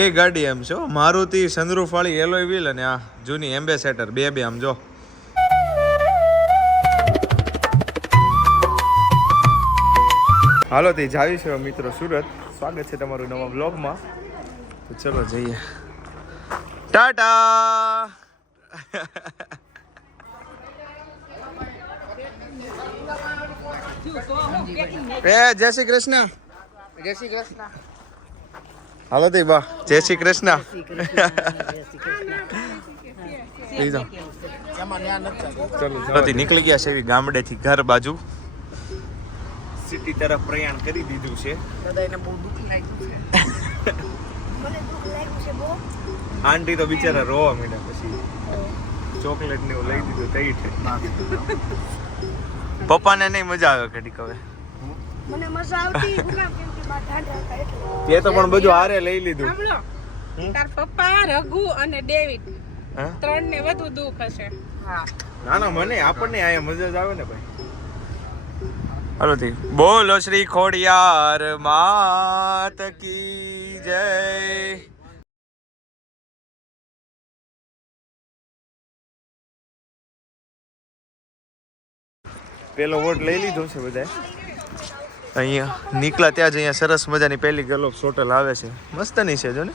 એ ગાડી એમ છે મારુતિ સનરૂફ વાળી એલોય વ્હીલ અને આ જૂની એમ્બેસેડર બે આમ જો. હાલો તે જાવી છે મિત્રો સુરત. સ્વાગત છે તમારું નવા વ્લોગમાં. તો ચલો જઈએ. ટાટા. જય શ્રી કૃષ્ણ. જય શ્રી કૃષ્ણ. હાલો તે બા જય શ્રી કૃષ્ણ. ચલો નીકળી ગયા છે ગામડેથી ઘર બાજુ સિટી તરફ પ્રયાણ કરી દીધું છે. દાદાને બહુ દુઃખ લાગ્યું છે. મને દુઃખ લાગ્યું છે બહુ. આંટી તો બિચારા રોવા માંડ્યા પછી ચોકલેટ ને એવું લઈ દીધું તઈ છે. પપ્પાને નહીં મજા આવે ઘડીક હવે. મને મજા આવતી હું કામ કેમ કે મારા ઢાંઢા હતા એટલે. તે તો પણ બધું હારે લઈ લીધું. તાર પપ્પા રઘુ અને ડેવિડ ત્રણ ને વધુ દુઃખ હશે. હા ના ના મને આપણને આયા મજા જ આવે ને ભાઈ. હાલો થી બોલો શ્રી ખોડિયાર માત કી જય. પેલો વોટ લઈ લીધો છે બધાએ. અહીંયા નીકળ્યા ત્યાં જ અહીંયા સરસ મજાની પહેલી ગલોપ્સ હોટલ આવે છે. મસ્તની છે જો ને.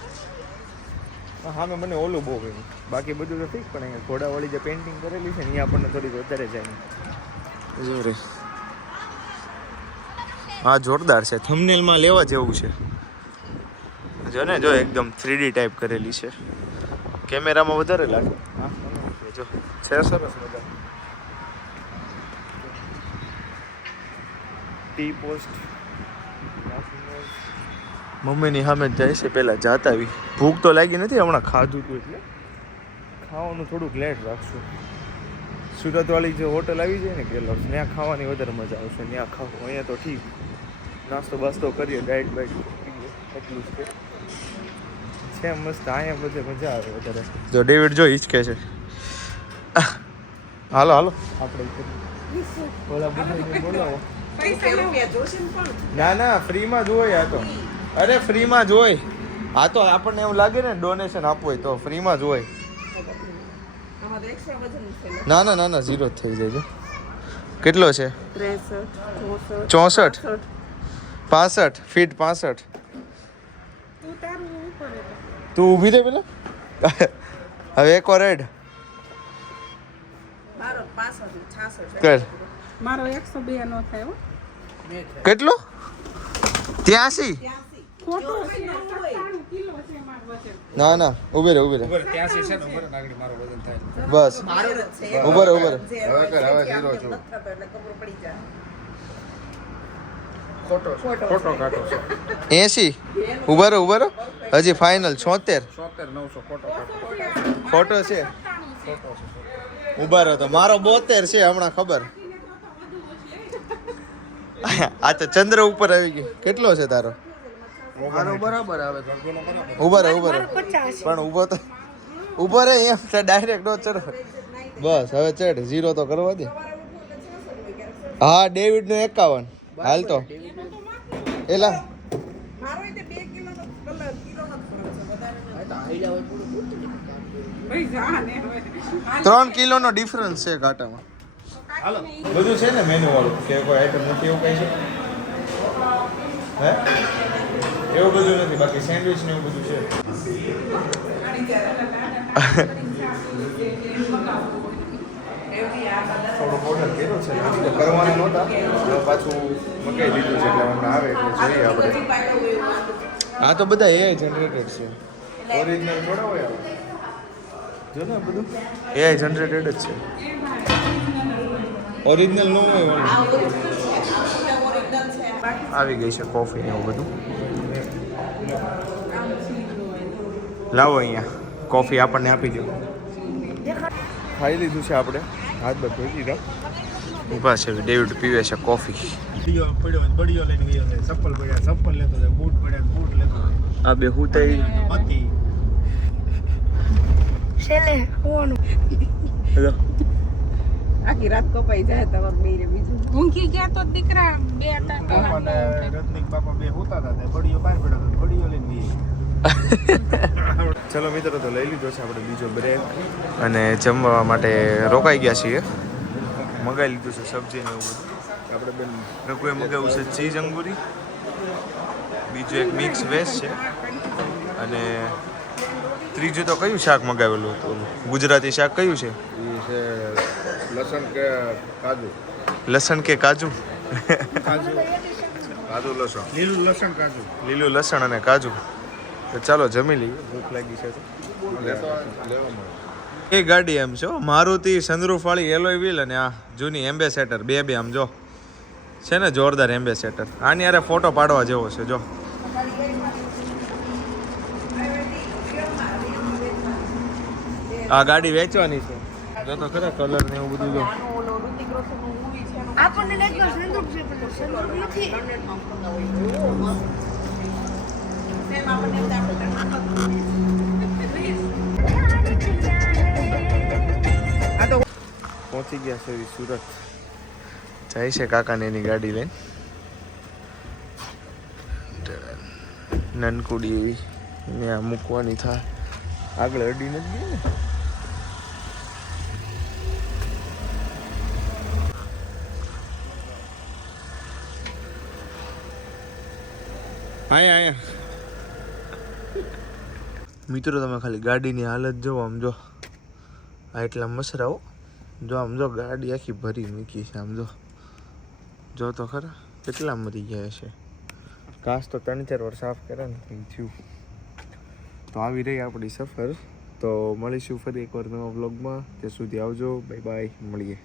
હા મેં મને ઓલું બહુ ગમ્યું. બાકી બધું તો ઠીક પણ અહીંયા ઘોડાવાળી જે પેઇન્ટિંગ કરેલી છે ને એ આપણને થોડીક વધારે જાય જો રે. હા જોરદાર છે. થંબનેલમાં લેવા જેવું છે જો ને. જો એકદમ 3D ટાઈપ કરેલી છે. કેમેરામાં વધારે લાગે. હા જો છે સરસ મજા. ટી પોસ્ટ મમ્મીની સામે જાય છે. પહેલાં જાતા આવી. ભૂખ તો લાગી નથી હમણાં ખાધું હતું એટલે ખાવાનું થોડુંક લેટ રાખશું. સુરતવાળી જે હોટલ આવી જાય ને ગેલોસ ત્યાં ખાવાની વધારે મજા આવશે. ત્યાં ખાવું. અહીંયા તો ઠીક નાસ્તો બાસ્તો કરીએ ડાયટ બાઇટ એટલું જ છે મસ્ત. અહીંયા બધે મજા આવે વધારે. જો ડેવિડ જો હિચકે છે. હાલો હાલો આપણે ઓલા બધાને બોલાવો. ના ના ફ્રીમાં જ હોય આ તો. અરે ફ્રીમાં જ હોય આ તો. આપણને એવું લાગે ને ડોનેશન આપવું હોય તો ફ્રીમાં જ હોય. ના ના ના ના ઝીરો જ થઈ જાય છે. કેટલો છે? 64 65 ફીટ 65. તું ઊભી રહે પેલા. હવે એક વાર એડ કર. મારો 102 નો થાય. કેટલો? 83. ના ના ઉભે રે ઉભે રે. 83 છે ને ઉભર નાગડી મારો વજન થાય. બસ ઉભર ઉભર. હવે કર હવે ઝીરો છું. ખોટો કાઢો છે. 80 ઉભા રહો ઉભા રહો. હજી ફાઇનલ 76 900 ખોટો કાઢો. ખોટો છે. ઉભા રહો તો મારો 72 છે હમણાં ખબર. આ તો ચંદ્ર ઉપર આવી ગયું. કેટલો છે તારો? મારો બરાબર આવે તો ઉભા રહો ઉભા રહો. પણ ઉભો તો ઉભો રે એમ ડાયરેક્ટ નો ચડો. બસ હવે ચડ. ઝીરો તો કરવા દે. હા ડેવિડ નું 51 હાલ તો એલા 3 કિલોનો ડિફરન્સ છે કાંટામાં. હાલો બધું છે ને મેનુ વાળું કે કોઈ આઈટમ નથી એવું કઈ છે? હે એવું બધું નથી. બાકી સેન્ડવિચ ને એવું બધું છે. થોડો ઓર્ડર કર્યો છે તો કરવાના નહોતા. હવે પાછું મગાઈ દીધું છે એટલે હમણાં આવે એટલે જોઈએ આપણે. આ તો બધા એઆઈ જનરેટેડ છે. ઓરિજિનલ થોડા હોય આવે. જો ને બધું એઆઈ જનરેટેડ જ છે. ઓરિજિનલ ન હોય. આવી ગઈ છે કોફી ને એવું બધું. લાવો અહીંયા કોફી આપણને આપી દો. ખાઈ લીધું છે આપણે. હાથ બાદ ધોઈ દીધા. ઊભા છે ડેવિડ પીવે છે કોફી. બડીયો લઈને ગયો છે. ચપ્પલ પડ્યા ચપ્પલ લેતો જાય. બૂટ પડ્યા બૂટ લેતો જાય. આ બે હું તઈ પતિ છેલે હોવાનું. હેલો આખી રાત કપાઈ જાય તમારે બેરે બીજું ઊંઘી ગયા તો દીકરા 2 બાપા ને રત્નિક બાપા બે હોતા હતા. બડીયો બહાર પડ્યો હતો. બડીયો લઈને ગઈ. ચલો મિત્રો, તો લઈ લીધો છે આપણે બીજો બ્રેક અને જમવા માટે રોકાઈ ગયા છીએ. મગાવી લીધું છે સબ્જી ને એવું બધું. આપણે બેન રઘુએ મગાવ્યું છે ચીઝ અંગુરી, બીજું એક મિક્સ વેજ છે અને ત્રીજું તો કયું શાક મગાવેલું હતું? ગુજરાતી શાક કયું છે? એ છે લસણ કે કાજુ. લસણ કે કાજુ? કાજુ લસણ, લીલું લસણ કાજુ. લીલું લસણ અને કાજુ. તો ચાલો જમી લઈએ, ભૂખ લાગી છે. એ ગાડી એમ છે મારુતિ સનરૂફ વાળી એલોય વ્હીલ અને આ જૂની એમ્બેસેડર બે આમ જો છે ને, જોરદાર એમ્બેસેડર. આની યારે ફોટો પાડવા જેવો છે જો. આ ગાડી વેચવાની છે. જો તો ખરા કલર ને એવું બધું જો. આપણને નેટમાં સંદૂક છે પણ સંદૂક નથી. પહોંચી ગયા છે સુરત. જાય છે કાકાને એની ગાડી લઈને. નનકુડી એવી ત્યાં મૂકવાની થાય. આગળ અડી નથી ગઈ ને. આયા મિત્રો, તમે ખાલી ગાડીની હાલત જો. આમ જો, આ એટલા મસરાઓ જો. આમ જો ગાડી આખી ભરી મૂકી છે. આમ જો તો ખરા કેટલા મરી ગયા છે. ઘાસ તો 3-4 વાર સાફ કર્યા ને થયું. તો આવી રહી આપણી સફર. તો મળીશું ફરી એકવાર નવા વ્લોગમાં. ત્યાં સુધી આવજો. બાય બાય, મળીએ.